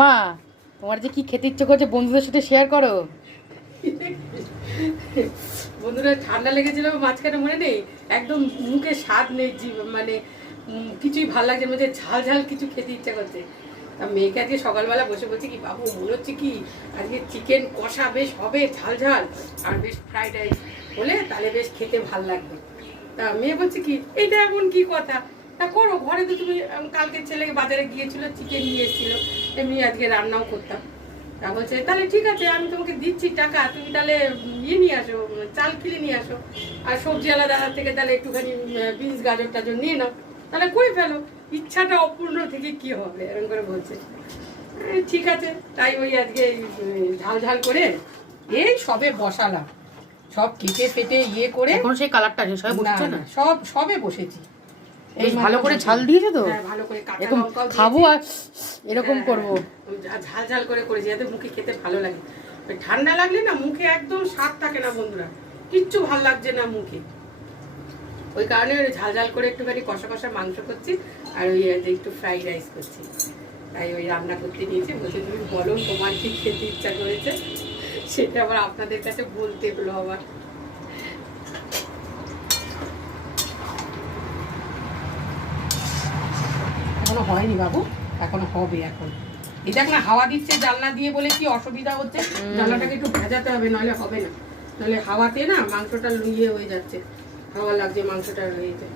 মা, তোমার যে কি খেতে ইচ্ছে করছে বন্ধুদের সাথে শেয়ার করো। বন্ধুরা ঠান্ডা লেগেছিল মাঝখানে, মনে নেই? একদম মুখে স্বাদ নেই, মানে কিছুই ভালো লাগছে, মনে হচ্ছে ঝাল ঝাল কিছু খেতে ইচ্ছা করছে। তা মেয়েকে আজকে সকালবেলা বসে বলছি কি, বাবু মনে হচ্ছে কি আজকে চিকেন কষা বেশ হবে ঝাল ঝাল, আর বেশ ফ্রাইড রাইস হলে তাহলে বেশ খেতে ভাল লাগবে। তা মেয়ে বলছে কি, এইটা এমন কি কথা, তা করো ঘরে তো তুমি, কালকে ছেলে বাজারে গিয়েছিল চিকেন নিয়ে এসেছিলো, এমনি আজকে রান্নাও করতাম। তা বলছে তাহলে ঠিক আছে, আমি তোমাকে দিচ্ছি টাকা, তুমি তাহলে ইয়ে নিয়ে আসো, চাল কিনে নিয়ে আসো, আর সবজিওয়ালা দাদার থেকে তাহলে একটুখানি বিনস গাজর টাজর নিয়ে নাও, তাহলে করে ফেলো, ইচ্ছাটা অপূর্ণ থেকে কি হবে, এরকম করে বলছে। ঠিক আছে, তাই ওই আজকে ঝাল ঝাল করে এই সবে বসালাম, সব কেটে ফেটে ইয়ে করে। এখন সেই কালারটা আছে, সবাই বুঝছো না? সবে বসেছি। এই ভালো করে ঝাল দিয়েছো তো? হ্যাঁ, ভালো করে কাঁচা এরকম লঙ্কাও খাবো দিয়েছি। আর এরকম করবো। ঝাল ঝাল করে করেছি যাতে মুখে খেতে ভালো লাগে। ঠান্ডা লাগলে না মুখে একদম স্বাদ থাকে না বন্ধুরা, কিচ্ছু ভাল লাগছে না মুখে। ওই কারণে ঝাল ঝাল করে একটুখানি কষা কষা মাংস করছি, আর ওই একটু ফ্রাইড রাইস করছি। তাই ওই রান্না করতে নিয়েছি। বলছে তুমি বলো তোমার কি খেতে ইচ্ছা করেছে, সেটা আবার আপনাদের কাছে বলতে হলো আবার। এখনো হয়নি বাবু, এখনো হবে। এখন এই দেখ না, হাওয়া দিচ্ছে জানলা দিয়ে বলে কি অসুবিধা হচ্ছে, জানলাটাকে একটু ভেজাতে হবে, নাহলে হবে না। নাহলে হাওয়াতে না মাংসটা লুইয়ে হয়ে যাচ্ছে, হাওয়া লাগছে মাংসটা রয়েছে।